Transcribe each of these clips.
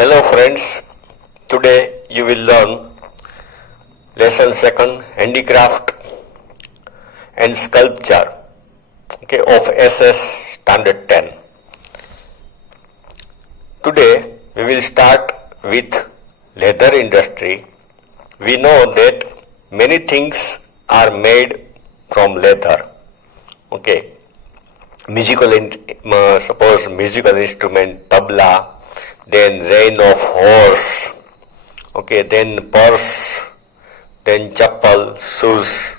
Hello friends, today you will learn lesson 2 handicraft and sculpture of SS standard 10. Today we will start with leather industry. We know that many things are made from leather. Suppose musical instrument, tabla, then rein of horse, then purse, then chappal, shoes.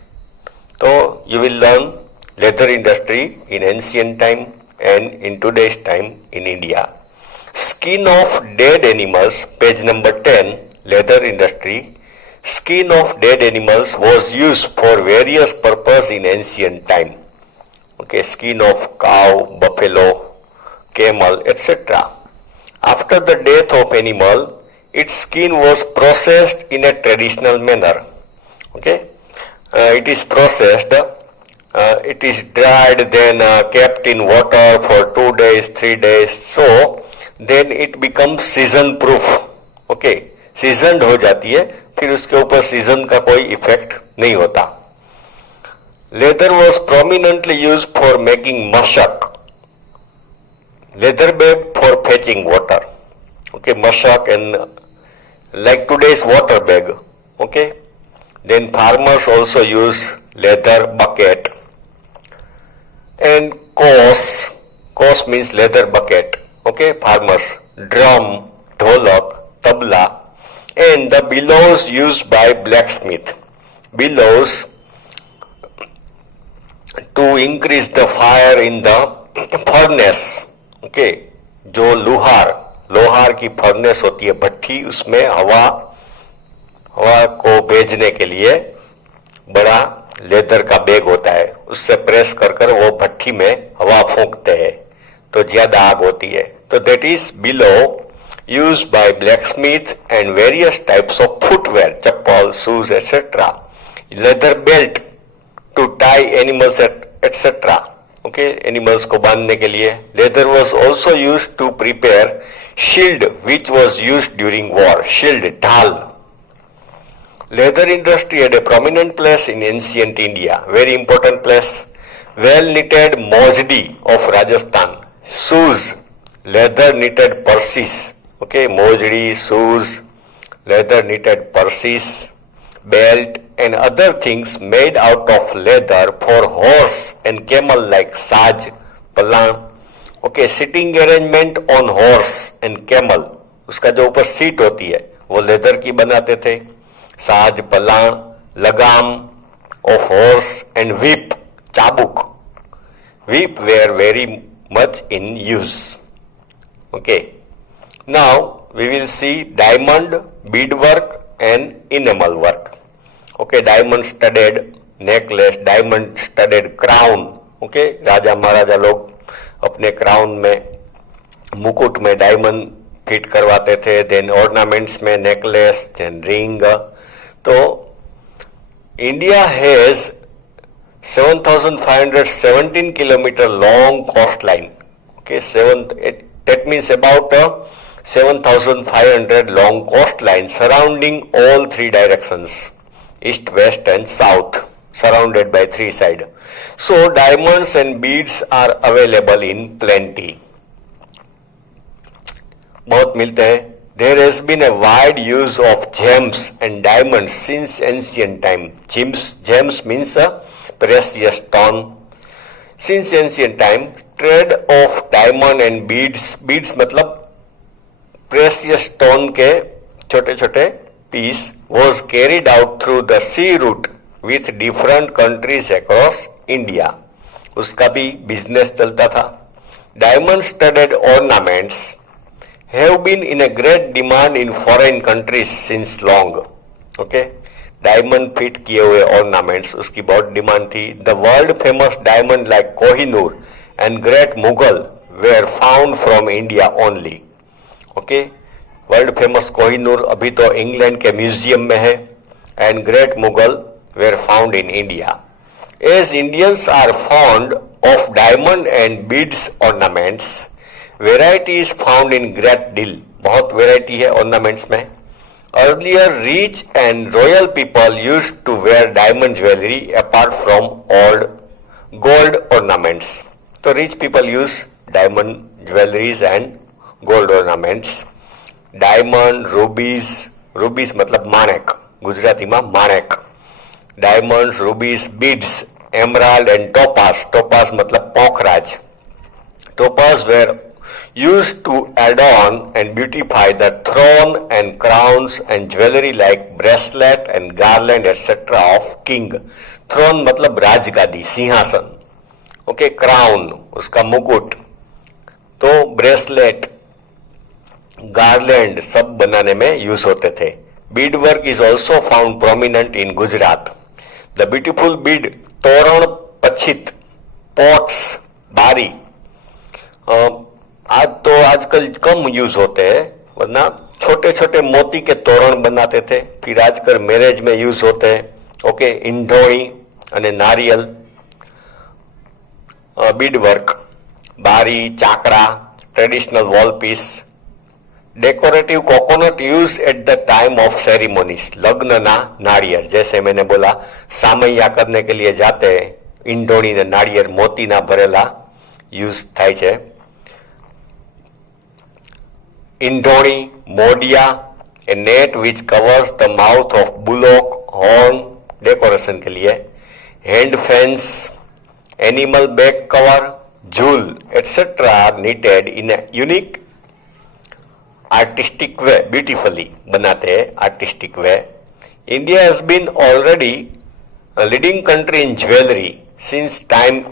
So you will learn leather industry in ancient time and in today's time in India. Skin of dead animals, page number 10, leather industry. Skin of dead animals was used for various purposes in ancient time. Skin of cow, buffalo, camel, etc. After the death of animal, its skin was processed in a traditional manner. It is processed, it is dried, then kept in water for 2 days, 3 days. So then it becomes season proof. Seasoned हो जाती है, फिर उसके ऊपर season का कोई effect नहीं होता. Leather was prominently used for making mashak. Leather bag for fetching water. Mashak and like today's water bag. Then farmers also use leather bucket. And kos. Kos means leather bucket. Farmers. Drum, dholak, tabla. And the bellows used by blacksmith. Bellows to increase the fire in the furnace. जो लोहार की furnace होती है, भट्टी, उसमें हवा को भेजने के लिए बड़ा लेदर का बैग होता है, उससे प्रेस कर वो भट्टी में हवा फूंकते हैं तो ज्यादा आग होती है. तो that is below used by blacksmith and various types of footwear, chappal, shoes, etc. Leather belt to tie animals, etc. Animals को बांधने के लिए. Leather was also used to prepare shield, which was used during war. Shield, ढाल. Leather industry had a prominent place in ancient India. Very important place. Well knitted mojdi of Rajasthan. Shoes, leather knitted purses. Mojdi, shoes, leather knitted purses, belt and other things made out of leather for horse and camel like saj, palan. Sitting arrangement on horse and camel. उसका जो ऊपर seat होती है वो leather की बनाते थे. साज, पलाण, लगाम of horse and whip, चाबुक. Whip were very much in use. Now we will see diamond, beadwork and enamel work. Diamond studded necklace, diamond studded crown. राजा महाराजा लोग अपने क्राउन में, मुकुट में डायमंड फिट करवाते थे. देन ऑर्नामेंट्स में नेकलेस, देन रिंग. तो India has 7,517 kilometer long coastline. That means about 7,500 long coastline surrounding all three directions, east, west and south, surrounded by three sides. So diamonds and beads are available in plenty. बहुत मिलते हैं. There has been a wide use of gems and diamonds since ancient time. Gems means a precious stone. Since ancient time, trade of diamond and beads मतलब precious stone के छोटे छोटे piece was carried out through the sea route with different countries across India. उसका भी business चलता था. Diamond studded ornaments have been in a great demand in foreign countries since long. Diamond fit किए हुए ornaments, उसकी बहुत demand थी. The world famous diamond like Kohinoor and Great Mughal were found from India only. World famous Kohinoor अभी तो England के museum में है. And great Mughal were found in India. As Indians are fond of diamond and beads ornaments, variety is found in great deal. बहुत variety है ornaments में। Earlier rich and royal people use to wear diamond jewellery apart from old gold ornaments. तो rich people use diamond jewelleries and gold ornaments. Diamond, rubies, rubies मतलब माणેક, ગુજરાતીમાં માણેક, diamonds, rubies, beads, emerald and topaz, topaz मतलब पोखराज। Topaz were used to adorn and beautify the throne and crowns and jewelry like bracelet and garland etc. of king. Throne मतलब राजगादी, सिंहासन, okay, crown उसका मुकुट, तो ब्रेसलेट, गार्लैंड सब बनाने में यूज होते थे। Beed work is also found prominent in Gujarat. The beautiful Beed, तोरण पछित, पॉट्स, बारी, आज तो आजकल कम यूज होते हैं, वरना छोटे छोटे मोती के तोरण बनाते थे, फिर आजकल मैरिज में यूज होते हैं। ओके, इंढोणी અને नारियल, बीड वर्क, बारी, चाकड़ा, traditional wall piece, decorative coconut use at the time of ceremonies, लग्न ना नारियल, जैसे मैंने बोला सामैया करने के लिए जाते हैं, इंढोणी ने नारियल मोती ना भरेला यूज थाय छे। इंढोणी, मोडिया, a net which covers the mouth of bullock, horn, decoration के लिए। Hand fans, animal back cover, झूल etcetera are knitted in a unique artistic way, beautifully बनाते हैं artistic way. India has been already leading country in jewellery since time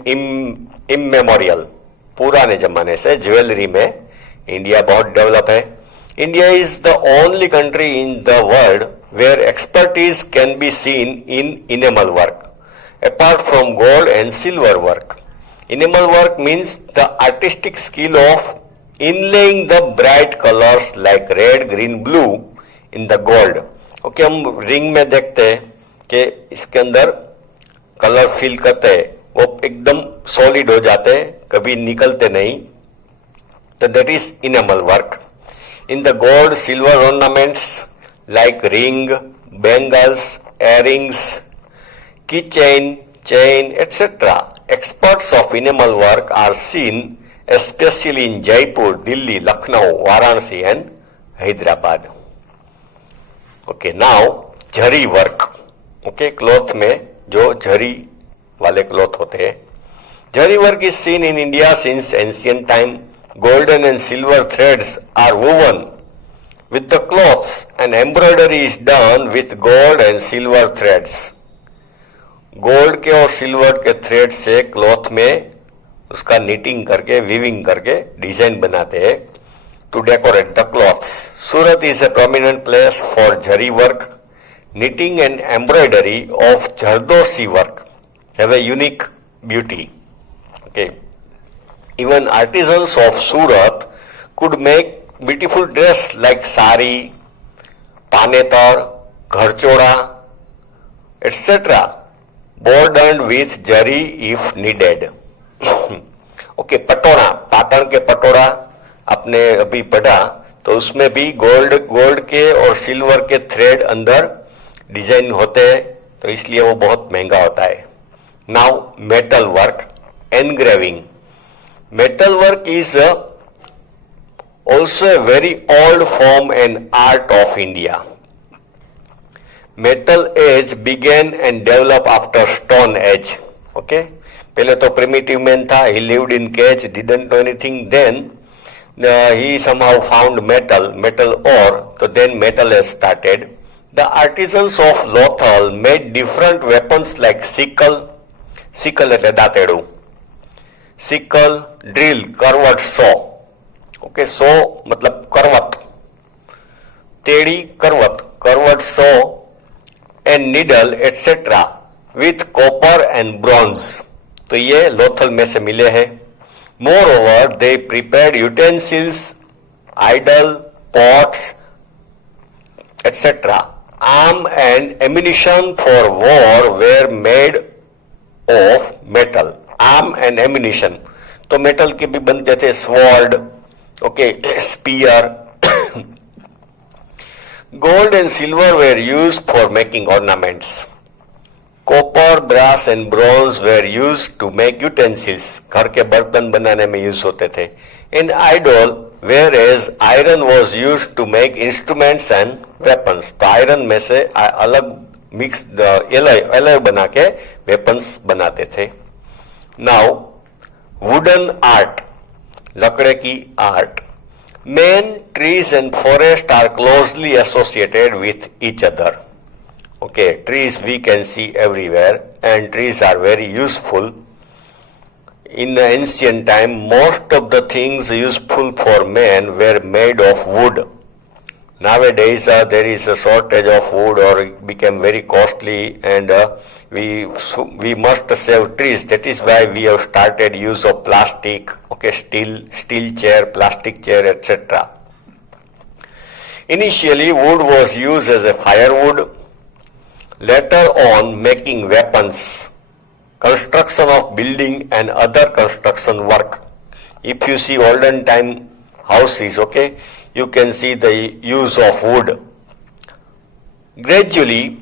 immemorial, पुराने जमाने से jewellery में India बहुत डेवलप है। India is the only country in the world where expertise can be seen in enamel work apart from gold and silver work. Enamel work means the artistic skill of inlaying the bright colours like red, green, blue in the gold. Okay, हम ring में देखते हैं कि इसके अंदर colour fill करते हैं, वो एकदम सॉलिड हो जाते हैं, कभी निकलते नहीं, तो that is enamel work. In the gold, silver ornaments like ring, bangles, earrings, keychain, chain, etc. Experts of enamel work are seen especially in Jaipur, Delhi, Lucknow, Varanasi and Hyderabad. Okay, now zari work. Okay, cloth में जो जरी वाले cloth होते हैं। Zari work is seen in India since ancient time. Golden and silver threads are woven with the cloths and embroidery is done with gold and silver threads. Gold के और silver के thread से cloth में उसका knitting करके, weaving करके design बनाते हैं to decorate the clothes. Surat is a prominent place for zari work. knitting and embroidery of Zardosi work have a unique beauty. Okay. Even artisans of Surat could make beautiful dress like sari, panetar, gharchoda, etc. bordered with jari if needed. Okay, patola, Patan के पटोरा आपने अभी पढ़ा, तो उसमें भी gold के और silver के थ्रेड अंदर डिजाइन होते हैं, तो इसलिए वो बहुत महंगा होता है। Now metal work, engraving. Metal work is also a very old form and art of India. Metal age began and developed after Stone Age. Okay, पहले तो primitive man था, he lived in cage, didn't know anything. Then he somehow found metal ore. So then metal has started. The artisans of Lothal made different weapons like sickle એટલે દાંતેડું, sickle, drill, curved saw. Okay, so मतलब करवत, टेढ़ी करवत, curved saw and needle etc. with copper and bronze. तो ये लोथल में से मिले हैं। Moreover, they prepared utensils, idol, pots etc. Arm and ammunition for war were made of metal. Arm and ammunition तो मेटल के भी बनते थे, sword, okay, spear, Gold and silver were used for making ornaments. Copper, brass and bronze were used to make utensils. घर के बर्तन बनाने में यूज होते थे. In idol, whereas iron was used to make instruments and weapons. तो iron में से अलग मिक्स एलॉय बना के वेपन्स बनाते थे. Now, wooden art, लकड़े की art. Men, trees and forest are closely associated with each other. Okay, trees we can see everywhere and trees are very useful. In the ancient time, most of the things useful for men were made of wood. Nowadays, there is a shortage of wood or it became very costly and we must save trees. That is why we have started use of plastic, okay, steel chair, plastic chair, etc. Initially, wood was used as a firewood. Later on, making weapons, construction of building and other construction work. If you see olden time houses, okay, you can see the use of wood. Gradually,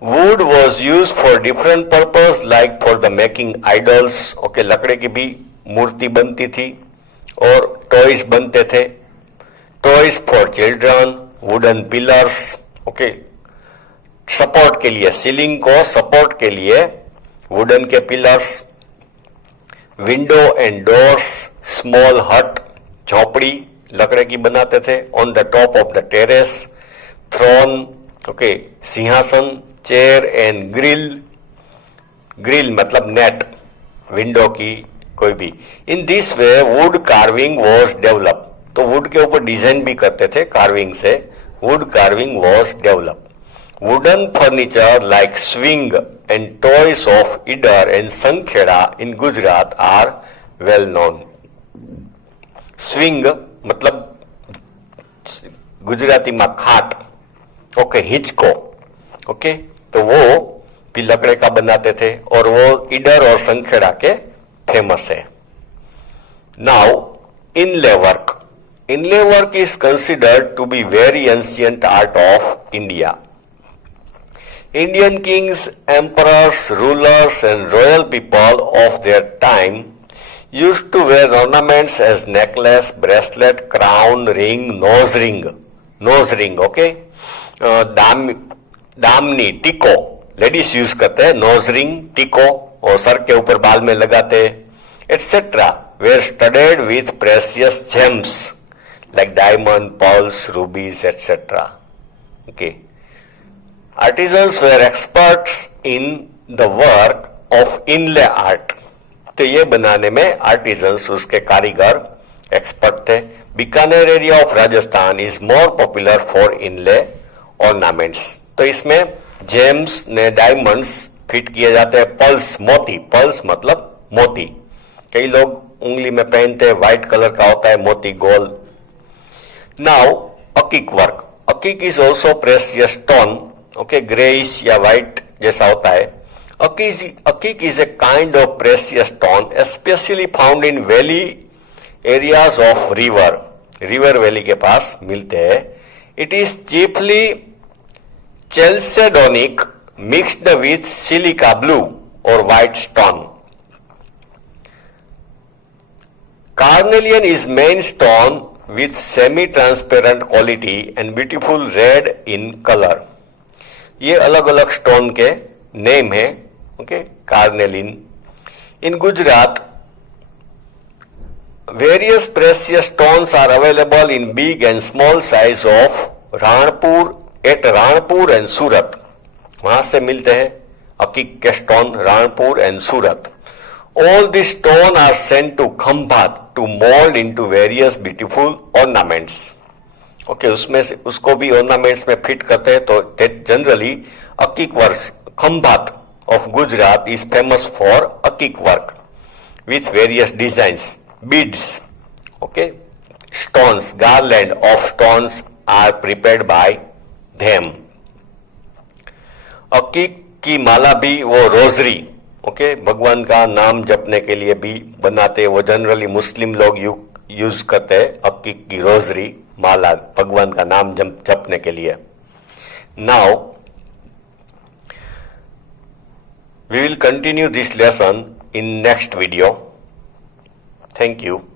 wood was used for different purpose, like for the making idols, okay, लकड़े की भी मूर्ति बनती थी और toys बनते थे. Toys for children, wooden pillars, okay, support के लिए, सीलिंग को सपोर्ट के लिए वुडन के pillars. Window and doors, small hut, झोपड़ी लकड़े की बनाते थे. On the top of the terrace, throne, okay, सिंहासन, चेयर एंड ग्रिल मतलब नेट, विंडो की कोई भी. In this way wood carving was develop. तो वुड के ऊपर डिजाइन भी करते थे कार्विंग से. Wood carving was develop. Wooden furniture like swing and toys of Idar and Sankheda in Gujarat are well known. Swing मतलब गुजराती में खाट, ओके, हिचको, ओके, तो वो भी लकड़े का बनाते थे और वो इडर और संखेड़ा के फेमस है. Now inlay work. Inlay work is considered to be very ancient art of India. Indian kings, emperors, rulers and royal people of their time used to wear ornaments as necklace, bracelet, crown, ring, nose ring, okay, Damini, टिको, ladies use करते हैं nose ring, टिको, और sir के ऊपर बाल में लगाते, etc. were studded with precious gems like diamond, pearls, rubies, etc. Okay. Artisans were experts in the work of inlay art. तो ये बनाने में आर्टिजन्स, उसके कारीगर एक्सपर्ट थे. Bikaner area of Rajasthan is more popular for inlay ornaments. तो इसमें James ने डायमंड्स फिट किए जाते हैं. पल्स, मोती, पल्स मतलब मोती. कई लोग उंगली में पहनते हैं, व्हाइट कलर का होता है मोती, गोल. नाउ अकीक वर्क. अकीक is also precious stone, okay, greyish या व्हाइट जैसा होता है. अकीक is a kind of precious stone specially found in valley areas of river valley के पास मिलते हैं. It is chiefly chalcedonic mixed with silica blue और white stone. Carnelian is main stone with semi-transparent quality and beautiful red in color. ये अलग अलग stone के name है, okay, कार्नेलिन. In Gujarat various precious stones are available in big and small size of Ranpur and Surat. वहां से मिलते हैं अकीक के stone, Ranpur and Surat. All these stones are sent to Khambhat to mold into various beautiful ornaments. Okay, उसमें से उसको भी ornaments में फिट करते हैं. तो जनरली अकीक work, Khambhat of Gujarat is famous for अकीक work with various designs, beads, okay, stones, garland of stones are prepared by them. अकीक की माला भी वो रोजरी, ओके, भगवान का नाम जपने के लिए भी बनाते हैं. वो जनरली मुस्लिम लोग यूज करते हैं अकीक की रोजरी. माला, भगवान का नाम जपने के लिए. Now we will continue this lesson in next video. Thank you.